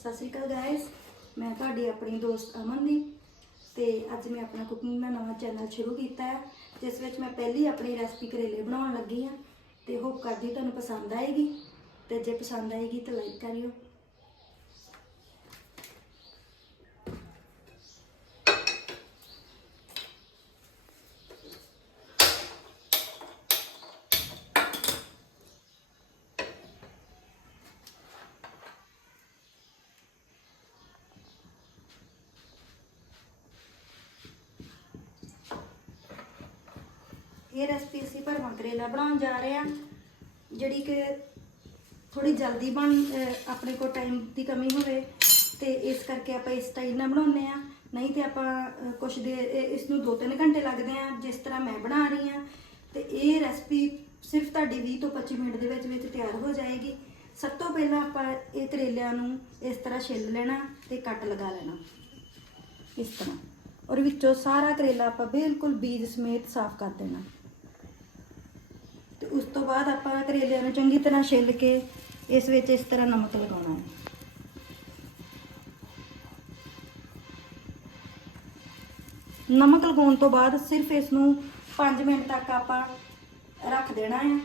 ਸਤਿ ਸ਼੍ਰੀ ਅਕਾਲ ਗਾਇਸ ਮੈਂ ਤੁਹਾਡੀ ਆਪਣੀ ਦੋਸਤ ਅਮਨ ਦੀ ਤੇ ਅੱਜ ਮੈਂ ਆਪਣਾ ਕੁਕਿੰਗ ਦਾ ਨਵਾਂ ਚੈਨਲ ਸ਼ੁਰੂ ਕੀਤਾ ਹੈ, ਜਿਸ ਵਿੱਚ ਮੈਂ ਪਹਿਲੀ ਆਪਣੀ ਰੈਸਪੀ ਕਰੇਲੇ ਬਣਾਉਣ ਲੱਗੀ ਹਾਂ ਤੇ ਹੋਪ ਕਰਦੀ ਤੁਹਾਨੂੰ ਪਸੰਦ ਆਏਗੀ ਤੇ ਜੇ ਪਸੰਦ ਆਏਗੀ ਤਾਂ ਲਾਈਕ ਕਰਿਓ। ਇਹ ਰੈਸਪੀ ਅਸੀਂ ਭਰਵਾਂ ਕਰੇਲਾ ਬਣਾਉਣ ਜਾ ਰਹੇ ਹਾਂ। ਜਿਹੜੀ ਕਿ ਥੋੜੀ ਜਲਦੀ ਬਣ ਅਹ ਆਪਣੇ ਕੋਲ ਟਾਈਮ ਦੀ ਕਮੀ ਹੋਵੇ ਤੇ ਇਸ ਕਰਕੇ ਆਪਾਂ ਇਸ ਸਟਾਈਲ ਨਾਲ ਬਣਾਉਂਦੇ ਆ ਨਹੀਂ ਤੇ ਆਪਾਂ ਅਹ, ਕੁਛ ਦੇ ਇਹ- ਇਸ ਨੂੰ 2-3 ਘੰਟੇ ਲੱਗਦੇ ਆ ਜਿਸ ਤਰ੍ਹਾਂ ਮੈਂ ਬਣਾ ਰਹੀ ਆ ਤੇ ਇਹ ਰੈਸਪੀ ਸਿਰਫ ਤੁਹਾਡੀ 20 ਤੋਂ 25 ਮਿੰਟ ਦੇ ਵਿੱਚ ਵਿੱਚ ਤਿਆਰ ਹੋ ਜਾਏਗੀ। ਸਭ ਤੋਂ ਪਹਿਲਾਂ ਆਪਾਂ ਇਹ ਕਰੇਲਿਆਂ ਨੂੰ ਇਸ ਤਰ੍ਹਾਂ ਛਿੱਲ ਲੈਣਾ ਤੇ ਕੱਟ ਲਗਾ ਲੈਣਾ। ਇਸ ਤਰ੍ਹਾਂ। ਔਰ ਵਿੱਚੋਂ ਸਾਰਾ ਕਰੇਲਾ ਆਪਾਂ ਬਿਲਕੁਲ ਬੀਜ ਸਮੇਤ ਸਾਫ਼ ਕਰ ਦੇਣਾ। ਉਸ ਤੋਂ ਬਾਅਦ ਆਪਾਂ ਕਰੇਲਿਆਂ ਨੂੰ ਚੰਗੀ ਤਰ੍ਹਾਂ ਛਿੱਲ ਕੇ ਇਸ ਵਿੱਚ ਇਸ ਤਰ੍ਹਾਂ ਨਮਕ ਲਗਾਉਣਾ ਹੈ। ਨਮਕ ਲਗਾਉਣ ਤੋਂ ਬਾਅਦ ਸਿਰਫ ਇਸ ਨੂੰ 5 ਮਿੰਟ ਤੱਕ ਆਪਾਂ ਰੱਖ ਦੇਣਾ ਹੈ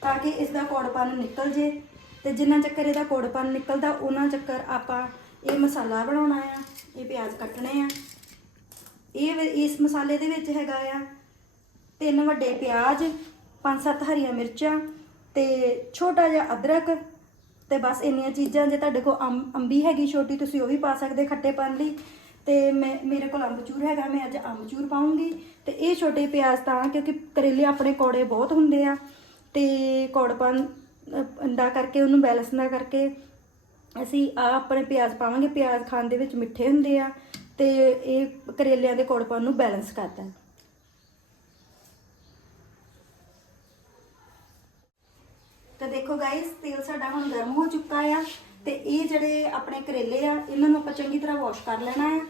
ਤਾਂ ਕਿ ਇਸ ਦਾ ਕੌੜਪਨ ਨਿਕਲ ਜੇ ਤੇ ਜਿੰਨਾ ਚੱਕਰ ਇਹਦਾ ਕੌੜਪਨ ਨਿਕਲਦਾ, ਉਹਨਾਂ ਚੱਕਰ ਆਪਾਂ ਇਹ ਮਸਾਲਾ ਬਣਾਉਣਾ ਆ ਇਹ ਪਿਆਜ਼ ਕੱਟਣੇ ਆ। ਇਹ ਇਸ ਮਸਾਲੇ ਦੇ ਵਿੱਚ ਹੈਗਾ ਆ ਤਿੰਨ ਵੱਡੇ ਪਿਆਜ਼ ਪੰਜ ਸੱਤ ਹਰੀਆਂ ਮਿਰਚਾਂ ਤੇ ਛੋਟਾ ਜਿਹਾ ਅਦਰਕ ਤੇ ਬਸ ਇੰਨੀਆਂ ਚੀਜ਼ਾਂ ਜੇ ਤੁਹਾਡੇ ਕੋਲ ਅੰਬ ਅੰਬੀ ਹੈਗੀ ਛੋਟੀ ਤੁਸੀਂ ਉਹ ਵੀ ਪਾ ਸਕਦੇ ਖੱਟੇ ਖੱਟੇਪਨ ਲਈ। ਤੇ ਮੈਂ ਮੇਰੇ ਕੋਲ ਅੰਬਚੂਰ ਹੈਗਾ ਮੈਂ ਅੱਜ ਅੰਬਚੂਰ ਪਾਉਂਗੀ ਤੇ ਇਹ ਛੋਟੇ ਪਿਆਜ਼ ਤਾਂ ਕਿਉਂਕਿ ਕਰੇਲੇ ਆਪਣੇ ਕੌੜੇ ਬਹੁਤ ਹੁੰਦੇ ਆ। ਤੇ ਕੌੜਪਨ ਅਹ, ਦਾ ਕਰਕੇ ਉਹਨੂੰ ਬੈਲੈਂਸ ਨਾ ਕਰਕੇ ਅਸੀਂ ਆ ਆਪਣੇ ਪਿਆਜ਼ ਪਾਵਾਂਗੇ। ਪਿਆਜ਼ ਖਾਣ ਦੇ ਵਿੱਚ ਮਿੱਠੇ ਹੁੰਦੇ ਆ। ਤੇ ਇਹ ਕਰੇਲਿਆਂ ਦੇ ਕੌੜਪਨ ਨੂੰ ਬੈਲੈਂਸ ਕਰਦਾ। ਤਾਂ ਦੇਖੋ ਗਾਇਸ ਤੇਲ ਸਾਡਾ ਹੁਣ ਗਰਮ ਹੋ ਚੁੱਕਾ ਆ ਤੇ ਇਹ ਜਿਹੜੇ ਆਪਣੇ ਕਰੇਲੇ ਆ, ਇਹਨਾਂ ਨੂੰ ਆਪਾਂ ਚੰਗੀ ਤਰ੍ਹਾਂ ਵਾਸ਼ ਕਰ ਲੈਣਾ ਆ।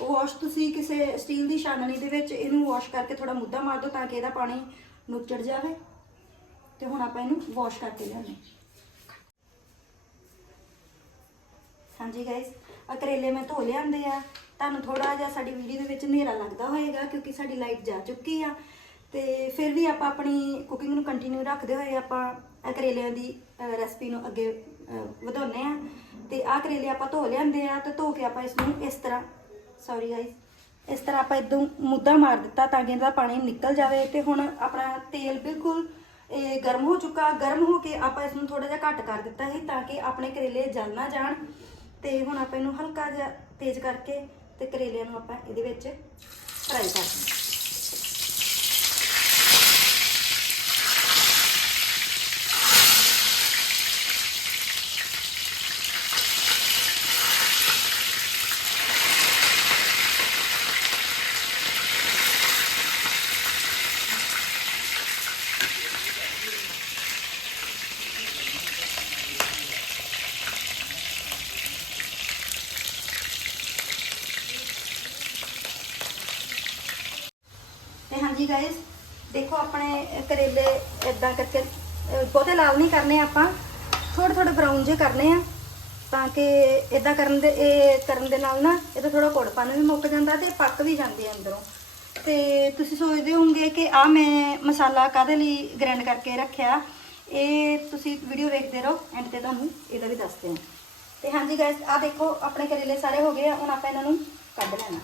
ਵਾਸ਼ ਤੁਸੀਂ ਕਿਸੇ ਸਟੀਲ ਦੀ ਛਾਨਣੀ ਦੇ ਵਿੱਚ ਇਹਨੂੰ ਵਾਸ਼ ਕਰਕੇ ਥੋੜਾ ਮੁੱਦਾ ਮਾਰ ਦਿਓ ਤਾਂ ਕਿ ਇਹਦਾ ਪਾਣੀ ਨੁੱਚੜ ਜਾਵੇ। ਤੇ ਹੁਣ ਆਪਾਂ ਇਹਨੂੰ ਵਾਸ਼ ਕਰਕੇ ਲਿਆਉਂਦੇ ਹਾਂਜੀ ਗਾਇਸ ਆ ਕਰੇਲੇ ਮੈਂ ਧੋ ਲਿਆਂਦੇ ਆ। ਤੁਹਾਨੂੰ ਥੋੜਾ ਜਿਹਾ ਸਾਡੀ ਵੀਡੀਓ ਦੇ ਵਿੱਚ ਹਨੇਰਾ ਲੱਗਦਾ ਹੋਏਗਾ ਕਿਉਂਕਿ ਸਾਡੀ ਲਾਈਟ ਜਾ ਚੁੱਕੀ ਆ। ਤੇ ਫਿਰ ਵੀ ਆਪਾਂ ਆਪਣੀ ਕੁਕਿੰਗ ਨੂੰ ਕੰਟੀਨਿਊ ਰੱਖਦੇ ਹੋਏ ਆਪਾਂ ਇਹ ਕਰੇਲਿਆਂ ਦੀ ਰੈਸਪੀ ਨੂੰ ਅੱਗੇ ਅਹ, ਵਧਾਉਂਦੇ ਆ ਤੇ ਆ ਕਰੇਲੇ ਆਪਾਂ ਧੋ ਲਿਆਂਦੇ ਆ ਤੇ ਧੋ ਕੇ ਆਪਾਂ ਇਸ ਨੂੰ ਇਸ ਤਰ੍ਹਾਂ ਸੌਰੀ ਗਾਇਸ ਇਸ ਤਰ੍ਹਾਂ ਆਪਾਂ ਇਦੋਂ ਮੁੱਦਾ ਮਾਰ ਦਿੱਤਾ ਤਾਂ ਕਿ ਇਹਦਾ ਪਾਣੀ ਨਿਕਲ ਜਾਵੇ। ਤੇ ਹੁਣ ਆਪਣਾ ਤੇਲ ਬਿਲਕੁਲ ਇਹ ਗਰਮ ਹੋ ਚੁੱਕਾ। ਗਰਮ ਹੋ ਕੇ ਆਪਾਂ ਇਸ ਨੂੰ ਥੋੜਾ ਜਿਹਾ ਘੱਟ ਕਰ ਦਿੱਤਾ ਸੀ ਤਾਂ ਕਿ ਆਪਣੇ ਕਰੇਲੇ ਜਲ ਨਾ ਜਾਣ। ਤੇ ਹੁਣ ਆਪਾਂ ਇਹਨੂੰ ਹਲਕਾ ਜਿਹਾ ਤੇਜ਼ ਕਰਕੇ ਤੇ ਕਰੇਲਿਆਂ ਨੂੰ ਆਪਾਂ ਇਹਦੇ ਵਿੱਚ ਫਰਾਈ ਕਰ ਦਿੰਦੇ ਗਾਇਸ ਦੇਖੋ ਆਪਣੇ ਕਰੇਲੇ ਇਦਾਂ ਕਰਕੇ ਬਹੁਤੇ ਲਾਲ ਨਹੀਂ ਕਰਨੇ ਆਪਾਂ। ਥੋੜੇ ਥੋੜੇ ਬਰਾਊਨ ਜੇ ਕਰਨੇ ਆ, ਤਾਂ ਕਿ ਇਦਾਂ ਕਰਨ ਦੇ, ਇਹ ਕਰਨ ਦੇ ਨਾਲ ਨਾ ਇਹਦਾ ਥੋੜਾ ਕੋੜਪਨ ਵੀ ਮੁੱਕ ਜਾਂਦਾ ਤੇ ਪੱਕ ਵੀ ਜਾਂਦੇ ਆ ਅੰਦਰੋਂ। ਤੇ ਤੁਸੀਂ ਸੋਚਦੇ ਹੋਵੋਗੇ ਕਿ ਆ ਮੈਂ ਮਸਾਲਾ ਕਾਦੇ ਲਈ ਗ੍ਰਾਈਂਡ ਕਰਕੇ ਰੱਖਿਆ? ਇਹ ਤੁਸੀਂ ਵੀਡੀਓ ਵੇਖਦੇ ਰਹੋ ਐਂਡ ਤੇ ਤੁਹਾਨੂੰ ਇਹਦਾ ਵੀ ਦੱਸਦੇ ਹਾਂ ਤੇ ਹਾਂਜੀ ਗਾਇਸ ਆ ਦੇਖੋ, ਆਪਣੇ ਕਰੇਲੇ ਸਾਰੇ ਹੋ ਗਏ ਆ, ਹੁਣ ਆਪਾਂ ਇਹਨਾਂ ਨੂੰ ਕੱਢ ਲੈਣਾ।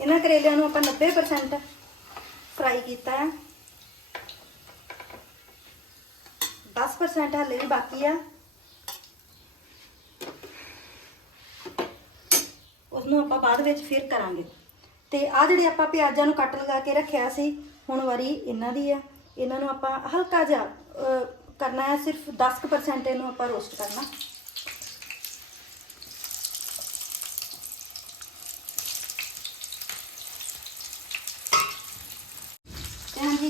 ਇਹਨਾਂ ਕਰੇਲਿਆਂ ਨੂੰ ਆਪਾਂ 90% ਫਰਾਈ ਕੀਤਾ ਹੈ। 10% ਹਾਲੇ ਵੀ ਬਾਕੀ ਆ। ਉਸ ਨੂੰ ਆਪਾਂ ਬਾਅਦ ਵਿੱਚ ਫਿਰ ਕਰਾਂਗੇ। ਤੇ ਆ ਜਿਹੜੇ ਆਪਾਂ ਪਿਆਜ਼ਾਂ ਨੂੰ ਕੱਟ ਲਗਾ ਕੇ ਰੱਖਿਆ ਸੀ, ਹੁਣ ਵਾਰੀ ਇਹਨਾਂ ਦੀ ਆ। ਇਹਨਾਂ ਨੂੰ ਆਪਾਂ ਹਲਕਾ ਜਿਹਾ ਕਰਨਾ ਹੈ, ਸਿਰਫ 10% ਇਹਨੂੰ ਆਪਾਂ ਰੋਸਟ ਕਰਨਾ।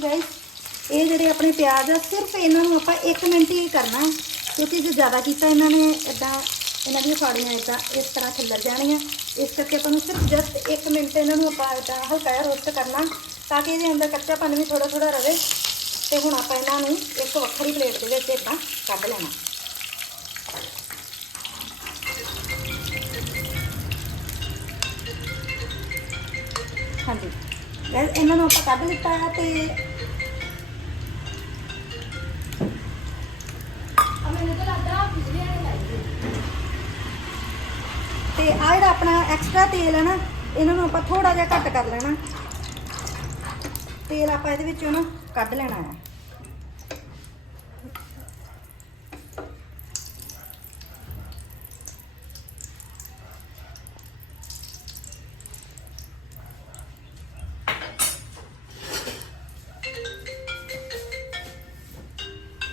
ਤੇ ਗਾਇਸ ਇਹ ਜਿਹੜੇ ਆਪਣੇ ਪਿਆਜ਼ ਆ, ਸਿਰਫ ਇਹਨਾਂ ਨੂੰ ਆਪਾਂ 1 ਮਿੰਟ ਹੀ ਕਰਨਾ ਹੈ, ਕਿਉਂਕਿ ਜੇ ਜ਼ਿਆਦਾ ਕੀਤਾ ਇਹਨਾਂ ਨੇ ਇਦਾਂ ਇਹਨਾਂ ਦੀਆਂ ਫਾੜੀਆਂ ਇਦਾਂ ਇਸ ਤਰ੍ਹਾਂ ਖਿੱਲਰ ਜਾਣੀਆਂ। ਇਸ ਕਰਕੇ ਆਪਾਂ ਨੂੰ ਸਿਰਫ ਜਸਟ 1 ਮਿੰਟ ਇਹਨਾਂ ਨੂੰ ਆਪਾਂ ਇਦਾਂ ਹਲਕਾ ਜਿਹਾ ਰੋਸਟ ਕਰਨਾ, ਤਾਂ ਕਿ ਇਹਦੇ ਅੰਦਰ ਕੱਚਾਪਨ ਵੀ ਥੋੜਾ ਥੋੜਾ ਰਵੇ, ਤੇ ਹੁਣ ਆਪਾਂ ਇਹਨਾਂ ਨੂੰ ਇੱਕ ਵੱਖਰੀ ਪਲੇਟ ਦੇ ਵਿੱਚ ਇਦਾਂ ਕੱਢ ਲੈਣਾ। ਹਾਂਜੀ। ਇਹਨਾਂ ਨੂੰ ਆਪਾਂ ਕੱਢ ਲਿੱਤਾ ਹੈ ਤੇ ਤੇ ਆ ਜਿਹੜਾ ਆਪਣਾ ਐਕਸਟਰਾ ਤੇਲ ਹੈ ਨਾ, ਇਹਨਾਂ ਨੂੰ ਆਪਾਂ ਥੋੜਾ ਜਿਹਾ ਘੱਟ ਕਰ ਲੈਣਾ। ਤੇਲ ਆਪਾਂ ਇਹਦੇ ਵਿੱਚੋਂ ਨਾ ਕੱਢ ਲੈਣਾ ਹੈ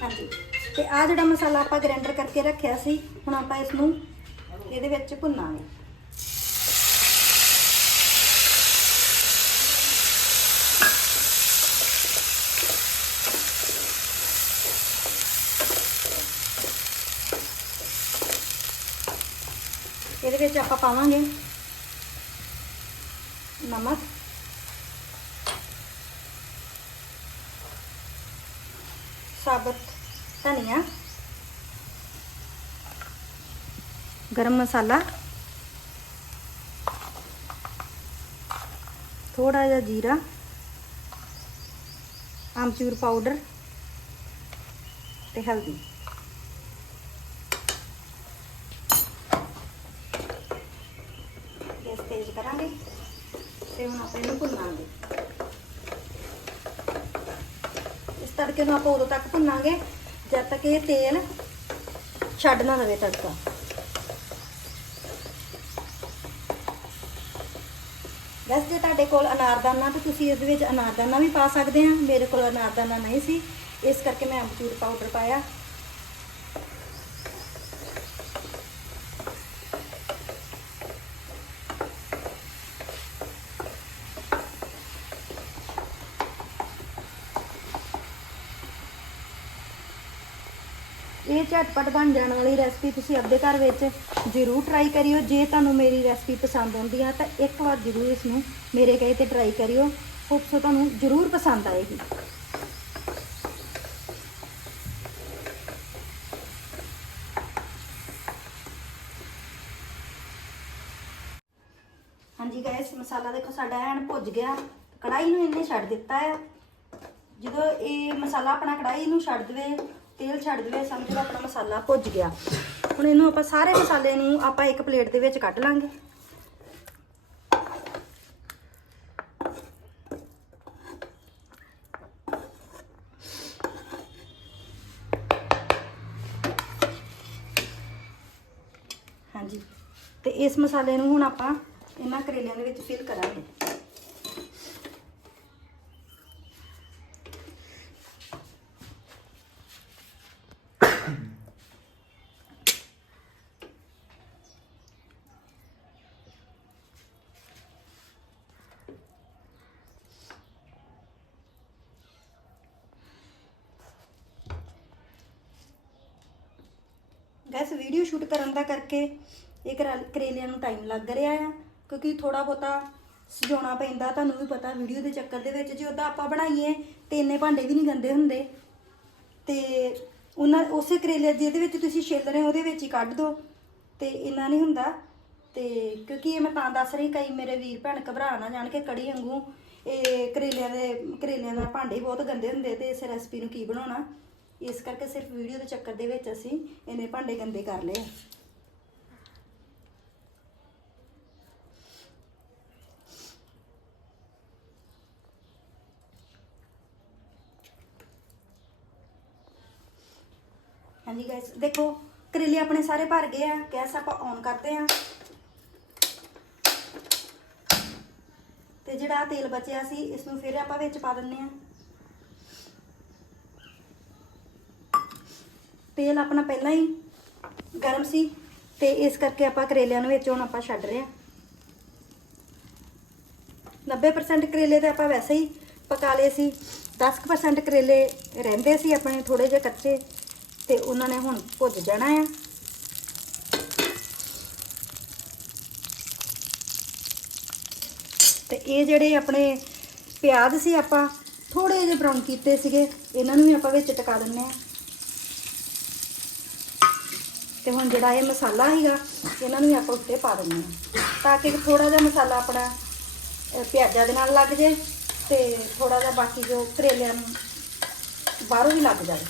ਹਾਂਜੀ। ਤੇ ਆ ਜਿਹੜਾ ਮਸਾਲਾ ਆਪਾਂ ਗ੍ਰਾਈਂਡਰ ਕਰਕੇ ਰੱਖਿਆ ਸੀ, ਹੁਣ ਆਪਾਂ ਇਸ ਨੂੰ ਇਹਦੇ ਵਿੱਚ ਭੁੰਨਾਂਗੇ ਇਹਦੇ ਵਿੱਚ ਆਪਾਂ ਪਾਵਾਂਗੇ ਨਮਕ ਸਾਬਤ ਧਨੀਆ ਗਰਮ ਮਸਾਲਾ। ਥੋੜਾ ਜਿਹਾ ਜੀਰਾ। ਆਮਚੂਰ ਪਾਊਡਰ ਤੇ ਹਲਦੀ। ਗੈਸ ਤੇਜ਼ ਕਰਾਂਗੇ ਤੇ ਹੁਣ ਆਪਾਂ ਇਹਨੂੰ ਭੁੰਨਾਂਗੇ। ਇਸ ਤੜਕੇ ਨੂੰ ਆਪਾਂ ਉਦੋਂ ਤੱਕ ਭੁੰਨਾਂਗੇ ਜਦ ਤੱਕ ਇਹ ਤੇਲ ਛੱਡ ਨਾ ਦੇਵੇ ਤੜਕਾ। ਵੈਸੇ ਜੇ ਤੁਹਾਡੇ ਕੋਲ ਅਨਾਰਦਾਨਾ, ਤਾਂ ਤੁਸੀਂ ਇਸ ਦੇ ਵਿੱਚ ਅਨਾਰਦਾਨਾ ਵੀ ਪਾ ਸਕਦੇ ਆ। ਮੇਰੇ ਕੋਲ ਅਨਾਰਦਾਨਾ ਨਹੀਂ ਸੀ। ਇਸ ਕਰਕੇ ਮੈਂ ਅਮਚੂਰ ਪਾਊਡਰ ਪਾਇਆ। ਇਹ ਝਟਪਟ ਬਣ ਜਾਣ ਵਾਲੀ ਰੈਸਪੀ ਤੁਸੀਂ ਆਪਣੇ ਘਰ ਵਿੱਚ ਜ਼ਰੂਰ ਟਰਾਈ ਕਰਿਓ। ਜੇ ਤੁਹਾਨੂੰ ਮੇਰੀ ਰੈਸਪੀ ਪਸੰਦ ਆਉਂਦੀ ਆ, ਤਾਂ ਇੱਕ ਵਾਰ ਜ਼ਰੂਰ ਇਸ ਨੂੰ ਮੇਰੇ ਕਹੇ ਤੇ ਟਰਾਈ ਕਰਿਓ। ਹੋਪ ਤੁਹਾਨੂੰ ਜ਼ਰੂਰ ਪਸੰਦ ਆਏਗੀ। ਹਾਂਜੀ ਗਾਇਸ ਮਸਾਲਾ ਦੇਖੋ ਸਾਡਾ ਐਨ ਭੁੱਜ ਗਿਆ। ਕੜਾਈ ਨੂੰ ਇਹਨੇ ਛੱਡ ਦਿੱਤਾ ਹੈ ਜਦੋਂ ਇਹ ਮਸਾਲਾ ਆਪਣਾ ਕੜਾਈ ਨੂੰ ਛੱਡ ਦੇਵੇ ਤੇਲ ਛੱਡ ਦੇਵੇ ਸਮਝੋ ਆਪਣਾ ਮਸਾਲਾ ਭੁੱਜ ਗਿਆ। ਹੁਣ ਇਹਨੂੰ ਆਪਾਂ ਸਾਰੇ ਮਸਾਲੇ ਨੂੰ ਆਪਾਂ ਇੱਕ ਪਲੇਟ ਦੇ ਵਿੱਚ ਕੱਢ ਲਾਂਗੇ। ਹਾਂਜੀ। ਤੇ ਇਸ ਮਸਾਲੇ ਨੂੰ ਹੁਣ ਆਪਾਂ ਇਹਨਾਂ ਕਰੇਲਿਆਂ ਦੇ ਵਿੱਚ ਫਿਲ ਕਰਾਂਗੇ। ਗੈਸ ਵੀਡੀਓ ਸ਼ੂਟ ਕਰਨ ਦਾ ਕਰਕੇ ਇਹ ਕਰਾ- ਕਰੇਲਿਆਂ ਨੂੰ ਟਾਈਮ ਲੱਗ ਰਿਹਾ ਆ, ਕਿਉਂਕਿ ਥੋੜਾ ਬਹੁਤਾ ਸਜਾਉਣਾ ਪੈਂਦਾ, ਤੁਹਾਨੂੰ ਵੀ ਪਤਾ ਵੀਡੀਓ ਦੇ ਚੱਕਰ ਦੇ ਵਿੱਚ ਜੇ ਉਹਦਾ ਆਪਾਂ ਬਣਾਈਏ ਤੇ ਇੰਨੇ ਭਾਂਡੇ ਵੀ ਨਹੀਂ ਗੰਦੇ ਹੁੰਦੇ। ਤੇ ਉਹਨਾਂ ਉਸੇ ਕਰੇਲੇ ਜਿਹਦੇ ਵਿੱਚ ਤੁਸੀਂ ਛਿੱਲ ਰਹੇ ਹੋ, ਉਹਦੇ ਵਿੱਚ ਹੀ ਕੱਢ ਦਿਓ ਤੇ ਇੰਨਾ ਨਹੀਂ ਹੁੰਦਾ। ਤੇ ਕਿਉਂਕਿ ਇਹ ਮੈਂ ਤਾਂ ਦੱਸ ਰਹੀ ਕਈ ਮੇਰੇ ਵੀਰ ਭੈਣ ਘਬਰਾ ਨਾ ਜਾਣ ਕੇ ਕੜੀ ਵਾਂਗੂ ਇਹ ਕਰੇਲਿਆਂ ਦੇ ਕਰੇਲਿਆਂ ਦਾ ਭਾਂਡੇ ਬਹੁਤ ਗੰਦੇ ਹੁੰਦੇ ਤੇ ਇਸ ਰੈਸਪੀ ਨੂੰ ਕੀ ਬਣਾਉਣਾ। ਇਸ ਕਰਕੇ ਸਿਰਫ ਵੀਡੀਓ ਦੇ ਚੱਕਰ ਦੇ ਵਿੱਚ ਅਸੀਂ ਇਹਨੇ ਭਾਂਡੇ ਗੰਦੇ ਕਰ ਲਏ ਹਾਂਜੀ ਗਾਇਸ ਦੇਖੋ, ਕਰੇਲੇ ਆਪਣੇ ਸਾਰੇ ਭਰ ਗਏ ਆ, ਗੈਸ ਆਪਾਂ ਔਨ ਕਰਦੇ ਆ। ਤੇ ਜਿਹੜਾ ਤੇਲ ਬਚਿਆ ਸੀ ਇਸ ਨੂੰ ਫਿਰ ਆਪਾਂ ਵਿੱਚ ਪਾ ਦਿੰਨੇ ਆ। ਤੇਲ ਆਪਣਾ ਪਹਿਲਾਂ ਹੀ ਗਰਮ ਸੀ ਤੇ ਇਸ ਕਰਕੇ ਆਪਾਂ ਕਰੇਲਿਆਂ ਨੂੰ ਵਿੱਚ ਹੁਣ ਆਪਾਂ ਛੱਡ ਰਹੇ ਹਾਂ। 90% ਕਰੇਲੇ ਤੇ ਆਪਾਂ ਵੈਸੇ ਹੀ ਪਕਾ ਲਏ ਸੀ 10% ਕਰੇਲੇ ਰਹਿੰਦੇ ਸੀ ਆਪਣੇ ਥੋੜੇ ਜਿਹੇ ਕੱਚੇ ਤੇ ਉਹਨਾਂ ਨੇ ਹੁਣ ਭੁੱਜ ਜਾਣਾ ਆ। ਤੇ ਇਹ ਜਿਹੜੇ ਆਪਣੇ ਪਿਆਜ਼ ਸੀ ਆਪਾਂ ਥੋੜੇ ਜਿਹੇ ਬਰਾਊਨ ਕੀਤੇ ਸੀਗੇ, ਇਹਨਾਂ ਨੂੰ ਵੀ ਆਪਾਂ ਵਿੱਚ ਟਿਕਾ ਦਿੰਨੇ ਆ ਤੇ ਹੁਣ ਜਿਹੜਾ ਇਹ ਮਸਾਲਾ ਹੈਗਾ ਇਹਨਾਂ ਨੂੰ ਵੀ ਆਪਾਂ ਉੱਤੇ ਪਾ ਦਿੰਨੇ ਆ ਤਾਂ ਕਿ ਥੋੜਾ ਜਿਹਾ ਮਸਾਲਾ ਆਪਣਾ ਪਿਆਜ਼ਾਂ ਦੇ ਨਾਲ ਲੱਗ ਜੇ ਤੇ ਥੋੜਾ ਜਿਹਾ ਬਾਕੀ ਜੋ ਕਰੇਲਿਆਂ ਨੂੰ ਬਾਹਰੋਂ ਵੀ ਲੱਗ ਜਾਵੇ।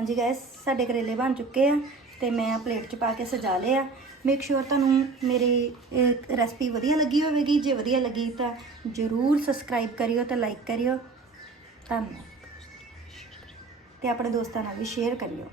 ਹਾਂਜੀ ਗਾਇਸ ਸਾਡੇ ਕਰੇਲੇ ਬਣ ਚੁੱਕੇ ਆ ਤੇ ਮੈਂ ਪਲੇਟ 'ਚ ਪਾ ਕੇ ਸਜਾ ਲਏ ਆ। ਮੇਕ ਸ਼ੋਰ ਤੁਹਾਨੂੰ ਮੇਰੀ ਰੈਸਪੀ ਵਧੀਆ ਲੱਗੀ ਹੋਵੇਗੀ। ਜੇ ਵਧੀਆ ਲੱਗੀ ਤਾਂ ਜਰੂਰ ਸਬਸਕ੍ਰਾਈਬ ਕਰਿਓ ਤੇ ਲਾਈਕ ਕਰਿਓ। ਧੰਨਵਾਦ। ਤੇ ਆਪਣੇ ਦੋਸਤਾਂ ਨਾਲ ਵੀ ਸ਼ੇਅਰ ਕਰਿਓ।